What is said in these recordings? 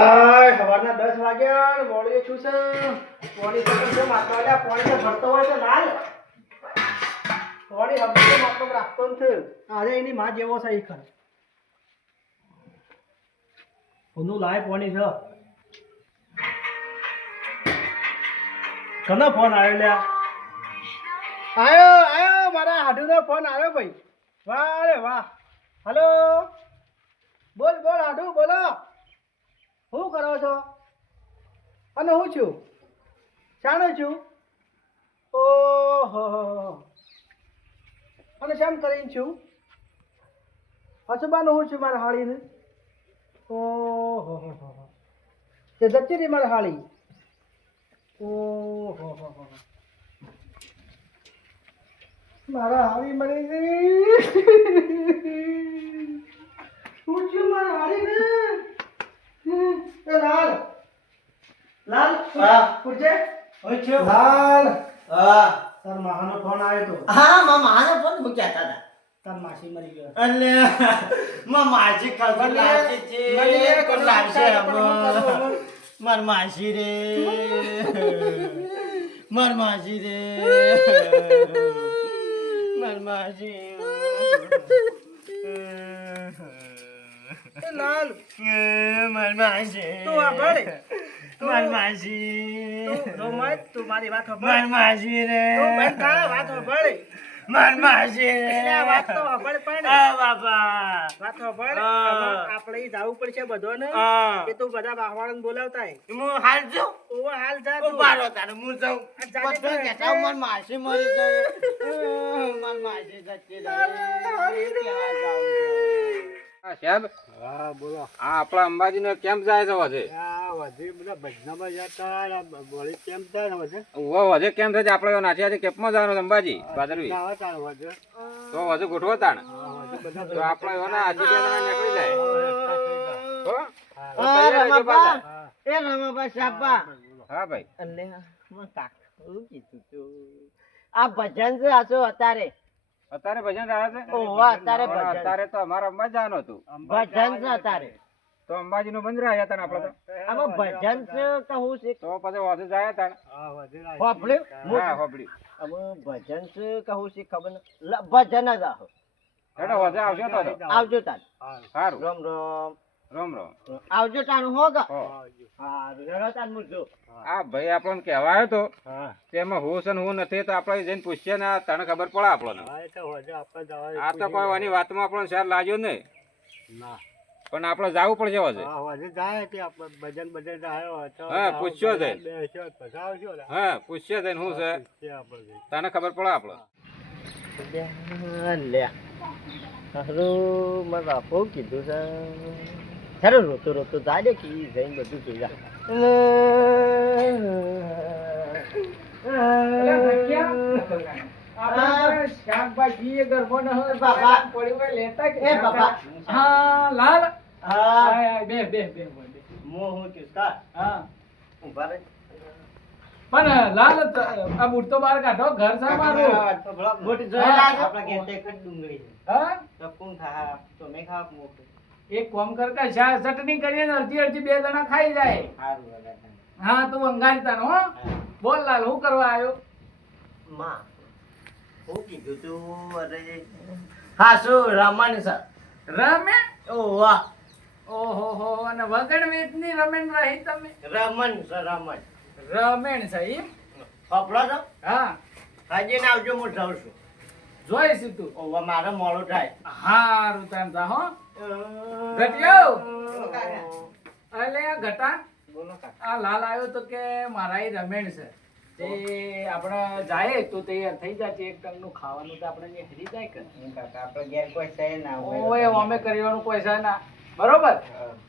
સવારના 10 વાગ્યા ને મોડી છું છે પોણી તો માટલો લ્યા પોણી તો ભરતો હોય છે લાલ પોણી હબકે માટલો રાખતો નથી અરે એની માં જેવો છે ઈ ખર ઓનું લાય પોણી છે કનો ફોન આવ્યો લ્યા આયો મારા હાડુનો ફોન આવ્યો ભાઈ વાહ રે વાહ હલો બોલ હાડુ બોલો શું કરો છો અને હું છું શાનો છું ઓહો અને શેમ કરીને છું હસબાનું હું છું મારા હાળીને ઓહો તે જતી રહી મારા હાળી ઓહો મારા હાળી મરી ગઈ હું છું મારા હાળીને લાલ હા પૂછે ઓય છે લાલ હા તાર માનો ફોન આવ્યો તો હા માનો ફોન હું કહેતા હતા તાર માસી મરી ગયો એટલે માસી ખબર લાગતી છે કોણ લાવશે માર માસી રે માર માસી રે માર માસી લાલ માર માસી તું આ ભળે માર માસી તું મત તું મારી વાત સાંભળ માર માસી રે તું બંધ તારા વાત સાંભળ માર માસી રે આ વાત તો સાંભળ પણ આ બાપા વાત સાંભળ આપણે જાવું પડશે બધાને કે તું બધા બાહવાળાને બોલાવતા હે હું હાલ જો ઓવો હાલ જા તું ઉભારો તારે હું જાઉં જાને બધું કહેતા માર માસી મરી જાય માર માસી જતી રહે ક્યાં જાઉં સાહેબ હા બોલો આ આપણા અંબાજી નો કેમ્પ જાય છે વધે આ વધી બધા ભજનામાં જતા બોલી કેમ થાય વધે વધે કેમ થાય આપણે નાચી કેમ્પમાં જવાનું છે અંબાજી ભાદરવી આવા તાર વધે તો વધુ ગોઠવો તાણ બધા તો આપણે એના હાથી બે જણા નીકળી જાય હો? તો હા તૈયાર રહેજો રમાબા પાછા. એ રમાબા સાબા હા ભાઈ અને હું કાકું કીધું તું આ ભજન છે આસો અત્યારે અત્યારે ભજન આવે છે ઓહો, અત્યારે પણ ભજન. અત્યારે તો અમારે અંબાજી જવાનું હતું ભજન છે અત્યારે તો અંબાજી નું બંધ રહ્યા હતા ને આપણે તો આમાં ભજન છે કહું છે તો પછી વધુ જાય હતા હોભળ્યું? હા હોબળી આમાં ભજન છે કહું છે ખબર નથી. ભજન જ આહો. હેડો વધે આવજો તો આવજો તાન સારું રામ રામ રોમ રોમ આવજો તાન હો ગા હો. હા રેડો તાન મૂકજો આ ભાઈ આપણને કહેવા આવ્યો તો હા તેમાં હું છે ને હું નથી તો આપણે જઈને પૂછીએ ને તને ખબર પડે આપણને હા તો વધે આપણે જવા આ તો કોઈ વાની વાતમાં આપણને શેર લાગ્યો નહીં ના પણ આપણે જવું પડશે વધે હા વધે જાય કે આપણે ભજન જાય તો હા, પૂછ્યો છે. બેસ્યો પછી આવજો ને હા પૂછીએ જઈને શું છે તે આપણે તને ખબર પડે આપણે લે હારું મારા બાપો કીધું છે હેરો રોતો જાય ને કે ઈ જઈને બધું જોઈ શાકભાજી ગરબો ન હોય બાબા. પડી હોય લેતા કે એ બાબા. હા લાલ હા બે મો હું કિસ્તા હા ઉભા રહે પણ લાલ આ બુટ્ટો બહાર કાઢો ઘર સા મારું મોટી જોઈ લાગે આપણા ઘેર તો એક જ ડુંગળી છે હા તો કોણ થા તો મેં ખાવ મોટું એક કોમ કર કે ચટણી કરીએ ને અડધી બે જણા ખાઈ જાય સારું હવે હા તું અંગારતા હો બોલ લાલ હું કરવા આવ્યો માં હું કીધું તું અરે હા શું રમણ છે રમે ઓ વાહ ઓહો હો અને વગણ વેતની રમેણ રહી તમે રમણ છે રમણ રમેણ છે એમ કપડો તો હા હાજી ને આવજો હું જાઉં છું જોઈશું તું ઓવા મારે મોડું થાય હારું તાન જા હો ઘટ્યો અલે આ ઘટા બોલો આ લાલ આવ્યો તો કે મારા ઈ રમેણ છે તે આપણે જાય તો તૈયાર થઈ જાય એક ટંગનું ખાવાનું તો આપણે ને હરી જાય કે કાકા આપણે ઘેર કોઈ છે ના ઓય અમે કરવાનું કોઈ છે ના બરોબર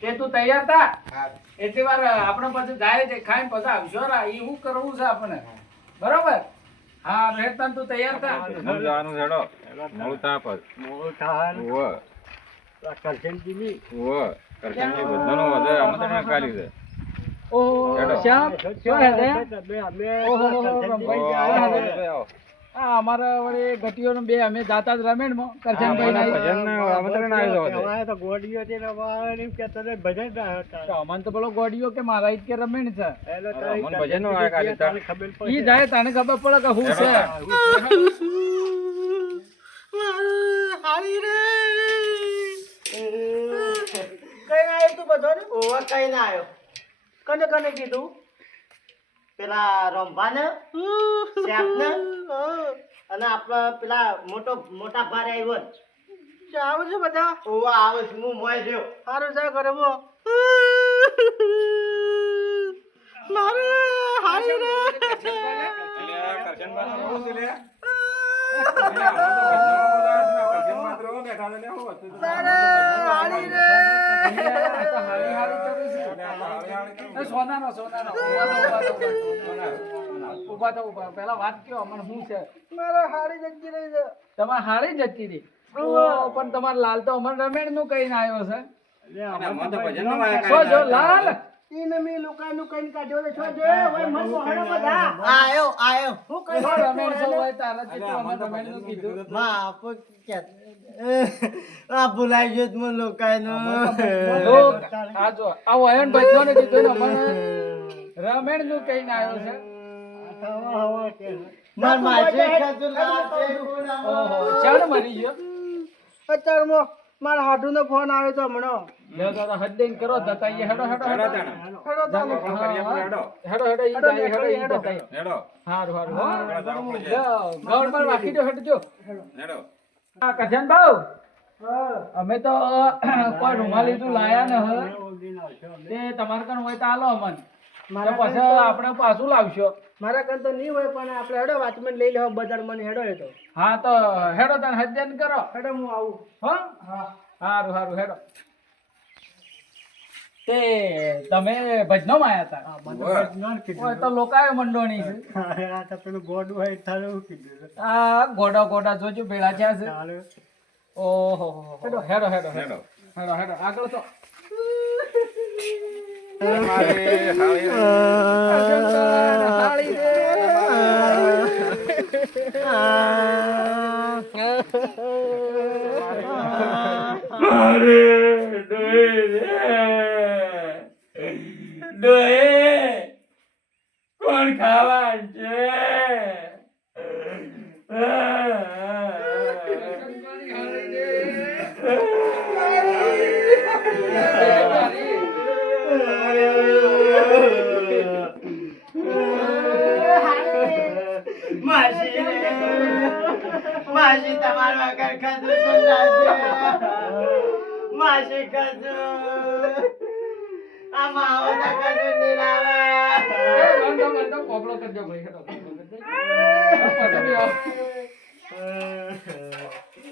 તે તું તૈયાર થા હા એટલી વાર આપણે પછી જાય છે ખાઈને પછી આવશો રા ઈ શું કરવું છે આપણે બરોબર હા રેતન તું તૈયાર થા સમજવાનું હેડો મોડું થાપ મોડું થાય ઓવ કરજનજી ઓવ કરશનજી બધાનો વધે અમે તો કાલી છે ઓ હેડો. શ્યામ શું હે દે ઓહો આવો, આવો. આ અમારા વળી ગટીઓનો બે અમે જાતા જ રમેણમાં કરશનભાઈ મને ના ભજન આમંત્રણ આવ્યો હતો. અમારે તો ગોડીઓ છે ને અમારે એમ કહેતો ને ભજન ના હતા. અમન તો પેલો ગોડીઓ કે મારા ઈજ કે રમેણ છે એલો તો અરે, મને ભજનનો આ ખાલી તને ખબર પડે. ઈ જાય તને ખબર પડે કે હું છે કઈ આવ્યો તું બધો ને ઓવા કઈ ના આવ્યો. કને કને કીધું પેલા રંભાને શ્યામને અને આપણા પેલા મોટા ભારે આવ્યો ને. આવે છે બધા ઓવા આવે છે હું મોય રહ્યો. સારું છે કરે બો મારે હારી રે એટલે આ કરશનબાનો બહુ છે લે. એટલે આમાં તો ભજનમાં બોલાવે છે ને, કરશનબા તો બેઠા છે ને, હું હતું તો. હારી રે હારી હારી કરું એટલે આ તો હાળી હાળી કરું. છે સોનાનો ઉભા તો ઉભા પેલા વાત કયો અમને શું છે મારે હારી જતી રહી છે તમારે હારી જતી રહી પણ તમારે લાલ તો અમર રમેણ નું કઈ આવ્યો છે અને મને તો ભજનનો વાયા છો જો કાઢી લાલ ઈને મે લોકાનું કઈ કાઢ્યો છે છો જો ઓય મન મોહણો બધા આયો હું કઈ છો રમેણ છો હોય તારા ચિત્ર અમર રમેણ નું કીધું માં આપો કે આ ભૂલાઈ ગયો તો મને લોકાયનો. લોક આ જો આ વયન ભજનો ને કીધું ને અમર રમેણ નું કઈ આવ્યો છે માર માસે ખાધું લાગે ઓહો ચાલ મરી ગયો અત્યારમાં મારા હાડુ નો ફોન આવ્યો તો હમણાં લે તો હદ્દેન કરો દતાઈએ હેડો હેડો હેડો હેડો તાણે. હેડો તાને. આપણો કરીએ આપણે હેડો. હેડો હેડો ઈ જાય હેડો ઈ દતાઈએ હેડો. હારું હારું આપણે જાવું પડશે. ગૌડ પર રાખી દો હેડજો હેડો. આ કરજન બાઉ અમે તો કોઈ રૂમાલ લીધું લાયા ન હે તે તમારે કણ હોય તો આલો અમન તો પછી આપણે પાછું લાવશો મારા કાન તો નહીં હોય પણ આપણે હેડો વાતમાં લઈ લેવા બજાર મને હેડો એ તો હા તો હેડો તને હદ્દેન કરો હેડો હું આવું હો હારું હારું હેડો તે તમે ભજનો માં આયા હતા ઓય તો લોકાએ મંડોણી છે આ તો પેલું ગોડું હોય તારે એવું કીધું. આ ગોડા ગોડા જોજો ભેળા થયા છે ચાલે. ઓહો હેડો હેડો હેડો હેડો. હેડો હેડો આગળ તો હાળી હાળી. હાળી રે મારે ડોહે રે. ડોહે કોણ ખાવા છે? માસી તમારા વગર ખાધું કોણ લાવશે? માસી ખાધું. આ માવો તો ખાધું નહીં લાવે. બંધો કોપડો કરજો ભાઈ હેડો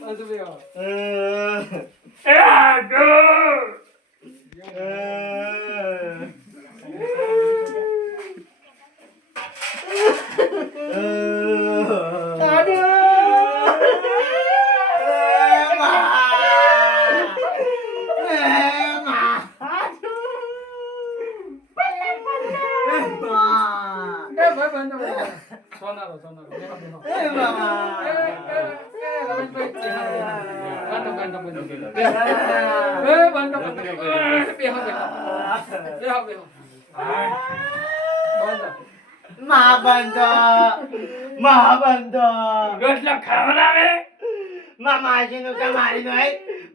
પાછું બી આવો. એ ભાઈ બંધો બંધો. સોનારો સોનારો બેહો, બેહો. રમેશભાઈ, બંધો, બંધો, બંધો. એ બંધો, બંધો. બેહો, બેહો. બેહો, બેહો. બંધો. મહાબંધો રોટલા ખવડાવે? માસી નું કે મારી નો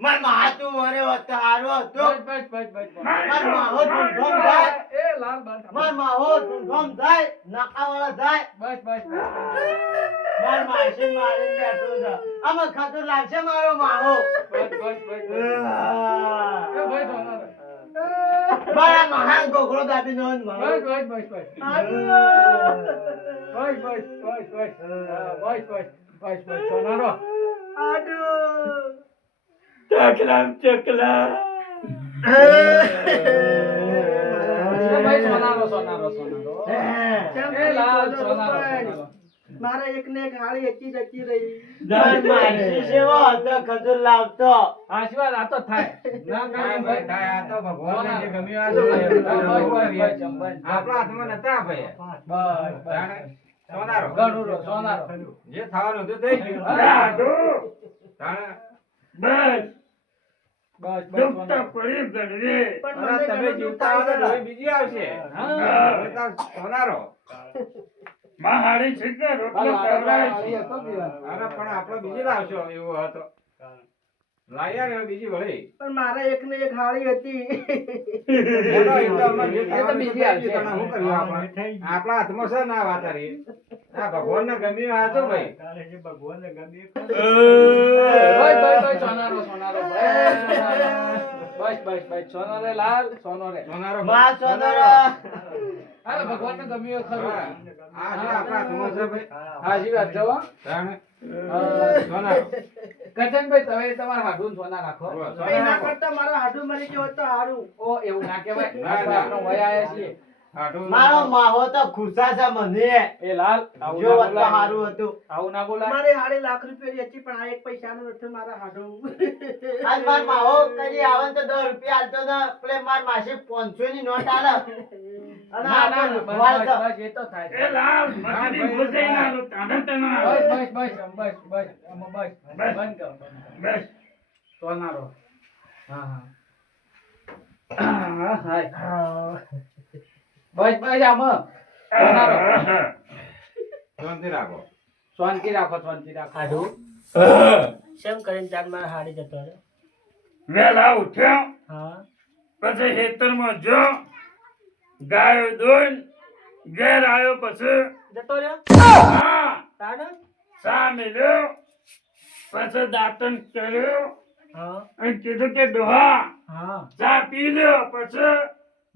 માર માતું મને હોત હારો હતો. બસ, બસ, બસ, બસ. માર માહો ધૂમધામ થાય. એ લાલ બંધ. માર માહો ધૂમધામ થાય. નાકાવાળા થાય. બસ, બસ, બસ. માર માસી મારીને બેઠો છે. આમાં ખાતું લાગશે મારો માહો. બસ, બસ, બસ, બસ. એ ભાઈ સોનારો. મારા મહાન ગોખરો દાબી નો માહો. બસ, બસ, બસ, બસ. બસ, બસ, બસ, બસ. હા, બસ, બસ, બસ, બસ. સોનારો. ચકલા ચકલા. એ ભાઈ સોનારો, સોનારો, સોનારો. એ લાલ સોનારો, સોનારો. મારા એક ને એક હાળી એકી જતી રહી માર માસી સેવો હતો ખજૂર લાવતો. આશીર્વાદ આ તો થાય. ના થાય કાંઈ ભાઈ, ભાઈ. થાય. આ તો ભગવાનને જે ગમ્યું આ બસ, તો બસ, બસ, બસ, બસ. આપણા હાથમાં નતા ભાઈ. બસ, બસ. સોનારો. ઘણું રો સોનારો. જે થવાનું હતું થઈ ગયું. હા. તાણે બસ સોનારો. પણ અરે મને તમે ઘણું જીવતા હો તો દુઃખ હવે બીજી આવશે. હા. હવે તાર સોનારો. હાલો, હાળી હતો પીવાનો. અરે પણ આપણે બીજી લાવશો હવે એવું હતો. લાયા ને હવે બીજી વળી. પણ મારે એક ને એક હાળી હતી. બોલો, એ તો હમણાં જે એ તો થવાનું બીજી હતું આવશે. થઈ ગયું. શું કર્યું આપણે? આપણા હાથમાં છે ના વાત હારી. આ ભગવાનને ગમ્યું આ તો ભાઈ. બસ સોનારો સોનારો બસ સોનારે લાલ સોનારે. સોનારો. માં સોનારો. હાલો, ભગવાનને ગમ્યું ખરું. હા. આ જે આપણા હાથમાં છે ભાઈ. હાજી વાત જો. તાણે અ, સોનારો. કરજણભાઈ તમે તમારા હાડું સોના રાખો. બોલો, એના સોનારો. કરતા મારું હાડું મરી ગયું હોત તો હારું. ઓ એવું ના કહેવાય. ના, ના. આપણો વય આયા છીએ. હાડું. મારો માહો તો ખુશા છે મને. એ લાલ આવું જો ના હોત તો બોલાય. સારું હતું. આવું ના બોલાય. મારે હાડી લાખ રૂપિયાની હતી પણ આ એક પૈસાનું નથી મારા હાડું. આજ માર માહો કરી આવે ને તો 10 રૂપિયા આલતો ને પેલે માર માસી 500 ની નોટ આલે. અને ના આ ના તો બસ, વાળ તો- બસ, એ તો થાય. હા, ભાઈ, બસ આમાં બસ બંધ કરો બસ સોનારો. હા બસ આમાં સોનારો. શાંતિ રાખો. શાંતિ રાખો શાંતિ રાખો. હાડું શેમ કરીને ચાર માર હાડી જતો રહ્યો. વેલા ઉઠ્યો હા પછી ખેતરમાં જો ગાયો દોન ઘેર આવ્યો પછી જતો રહ્યો હા તાણ ચા મેલ્યો પછી દાંતણ કર્યો હા અને કીધું કે ડોહા હા ચા પી લ્યો પછી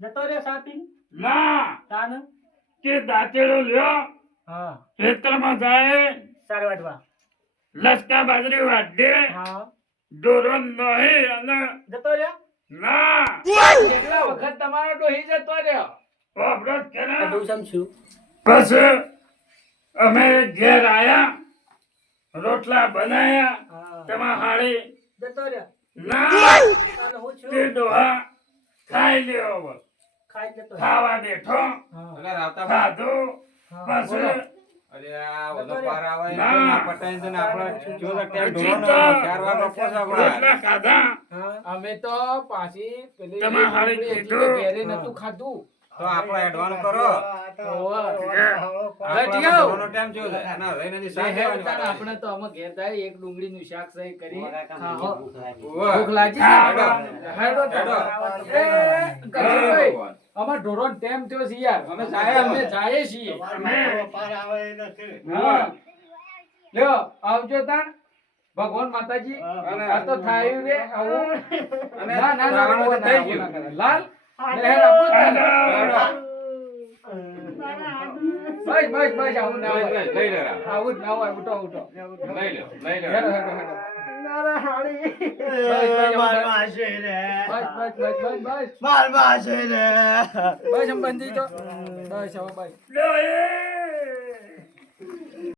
જતો રહ્યો સાપી ના તાણ કે દાંતેડો લ્યો હા ખેતરમાં જાય ચાર વાટવા લસકા બાજરી વાઢે હા દોરો નહીં અને જતો રહ્યો ના કેટલા વખત તમારો ડોહી જતો રહ્યો વાપરત કરે હાડું સમજ્યું પછી અમે ઘેર આયા રોટલા બનાયા હા તેમાં હાળી જતો રહ્યો ના તાણ હું છું તે ડોહા ખાઈ લ્યો હવે. ખાઈ જતો રહ્યો. ખાવા બેઠો હા અરે રાવતા ભાઈ. ખાધું હા પછી અરે આ બધો પાર આવે એ ના. તો ના પટાઈને તો ને આપણે જો તો ત્યાં હજી ઢોરનો તો 4 વાગે પહોંચવા રોટલા ખાધા હા અમે તો પાછી પેલી તમારે હારે હજી તો કીધું. ઘેરે નતું ખાધું. તો આપણે એડવાન્સ કરો. ઘટિયાઓ. ઢોરનો ટાઈમ થયો છે. ના, લઈને હજી સાંજ હેડ આવવાની તાણ વાત આપણે તો અમે ઘેર જાય એક ડુંગળીનું શાક સહી કરી ખાઓ. ઉવ્વ. ભૂખ લાગી હેડો. હેડો હેડો. એ કરશનભાઈ, અમાર ઢોરોનો ટાઈમ થયો છે યાર. અમે જાય અમે. અમે જાય છીએ. ઉવ્વ. હા. લ્યો આવજો તાણ ભગવાન માતાજી. અને આ તો થાયું રે આવું. અને ના ના ના ખાવાનું તો આવું થઈ ના ગયું. કરે. લાલ લે હેડ આપો તાણ. હેડો. બસ બસ બસ આવું ના લઈ હોય. લઈ લે રા. આવું જ ના હોય. ઉઠો ઉઠો. લઈ લો લઈ લો. હેડો હેડો હેડો. મારા હાડી. માર માસી રે બસ બસ બસ બસ બસ માર માસી રે બસ આમ બંધી તો બસ હવે બસ. લ્યો એ